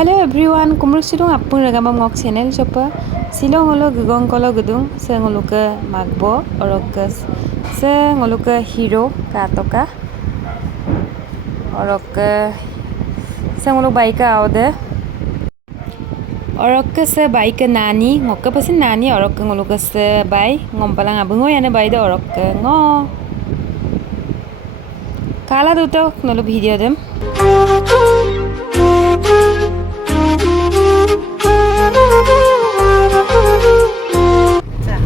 Hello everyone, kumruk sidung apun ragam ngok channel chopa silong olo gugong kolo gudung se ngoluka magbo orokas se ngoluka hero katoka oroka se ngoluk baika aude oroka se baika nani ngokka pasin nani oroka ngoluka se bai ngompalang abungo yane bai de oroka ngo kala duto nolu video dem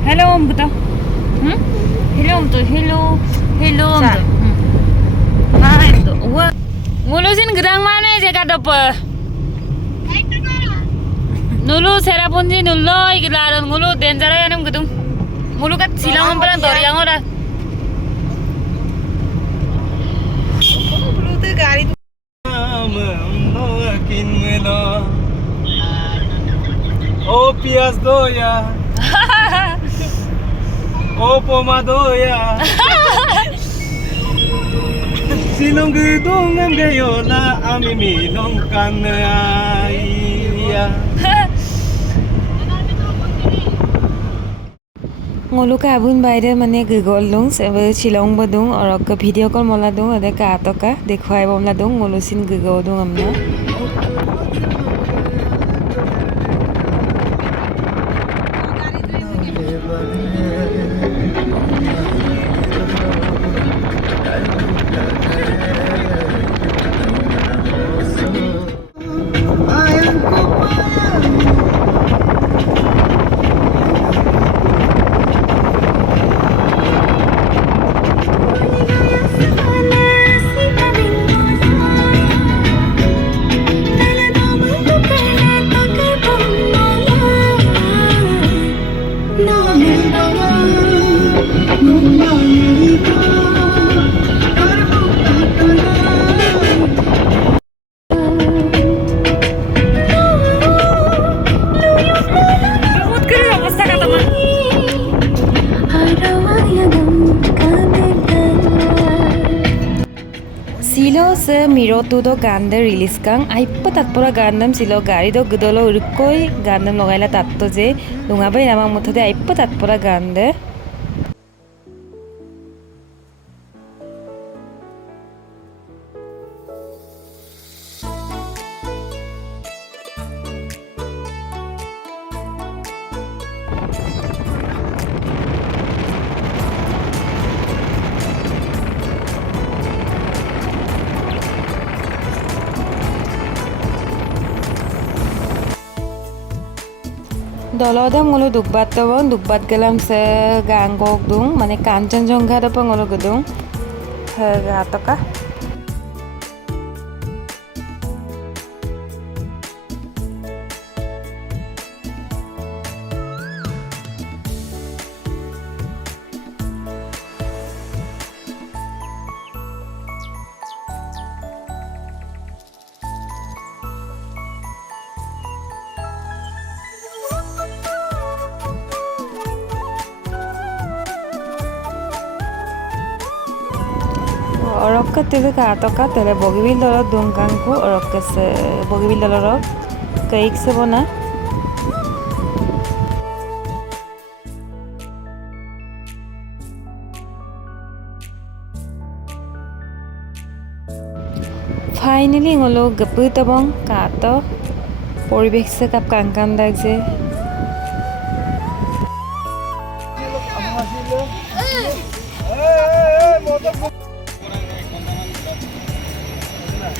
Hello om buta. Hello om to hello om to. Hai to. Wa ngulusin gerang mana jaga dope. Nulu serapunji nullo iglaron ngulu denjara yanam gedung. Ngulu kat silang ampelan toriang ora. Ngulu tu gari tu. Oh pias doya. Oh pomadoya. Silong gedung am gayola ami minong kanaya. Ngolu ka abun baire mane gigol dung sebe silong badung orok ka video call mola dung ade ka atoka dekhwai bomla dung ngolu sin gigol dung amna Silo se miro tu do gande release kang aipa tatpora gandam silo gari do gudolo urkoi gandam logaila tatto je lungabai namang muthode aipa tatpora gande Dolodam ngulu dukbat tawon dukbat galam se gangok dung mane kanchenjangha da ngulu gedung gatoka Orok tele ka atoka tele Bogibeel dolor dungkangku orok se Bogibeel dolor kaik se bona finally ngolo gapu tabong kato poribesh se kap kangkan dagje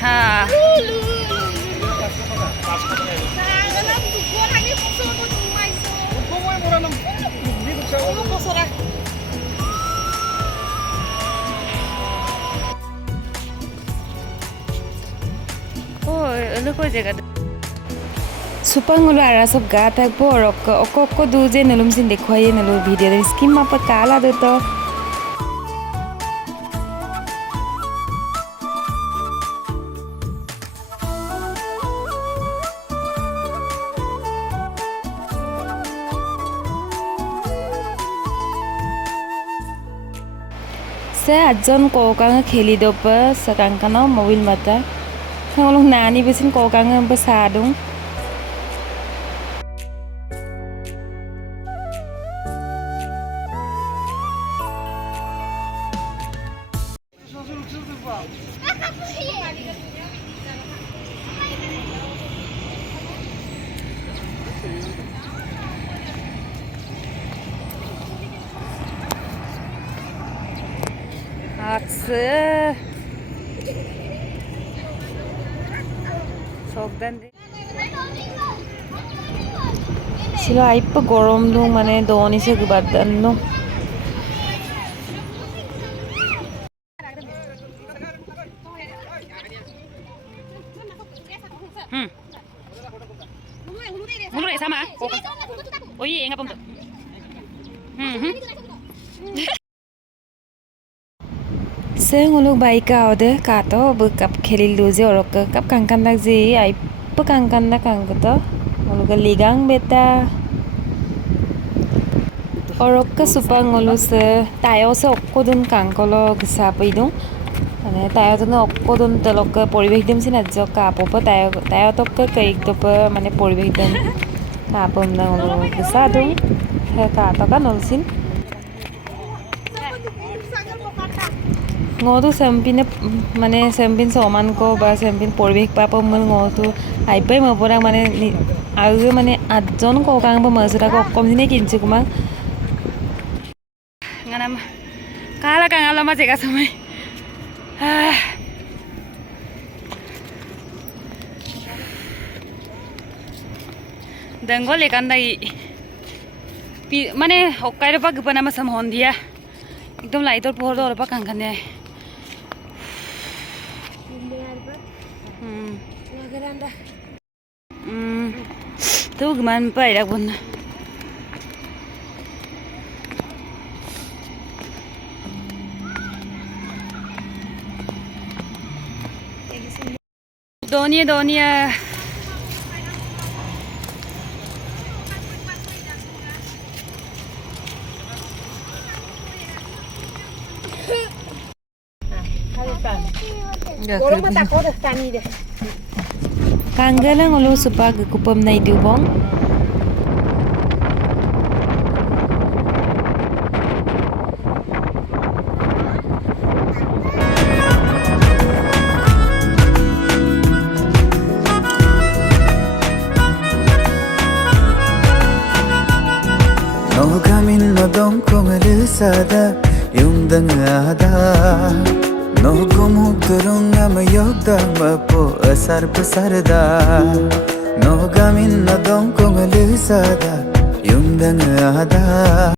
Ha. Oh, ini kau jaga. Supang ngulu arah sob gata po orok oko duje nalum sin dekhwai nalu video de skim apa kala de to se ajon ko kang kheli dopa sakang kana mobil mata ngolong nani besin ko kangen besadung. Aksı. Sokdan de. Silo aipa gorom dong mane doni se gubadan no. Mulu deh sama. Oh iya enggak pemtu. Senguluk baika ode kato bekap khelil doje orok kap kangkan dak je ai pe kangkan dak kangto nguluk ligang beta orok ke supang nguluk se tayo se okkodun kangkolo gesa peidung ane tayo to okkodun telok poribek dem sin ajjo ka popo tayo tok ke keik to mane poribek dem ka pom na nguluk gesa dung he ka to kan olsin ngotu sempine mane sempin soman ko ba sempin poribek papa mun ngotu aipai mapora mane agu mane adjon ko kang ba masura ko kom sine kinchu kumang nganam kala kang alama jega samai dengol ikan dai mane hokkai ro pa gupana ma sam hon dia एकदम lighter पोहर दो रपा कांगkan ya tuh gimana pak ya bun Donia Kanggalang ulo supag kupam na idubong. No kamin no dong kong alisada yung dangada No kumu turung amayog dama po asar pasarda No kamin no dong kong alisada yung dangada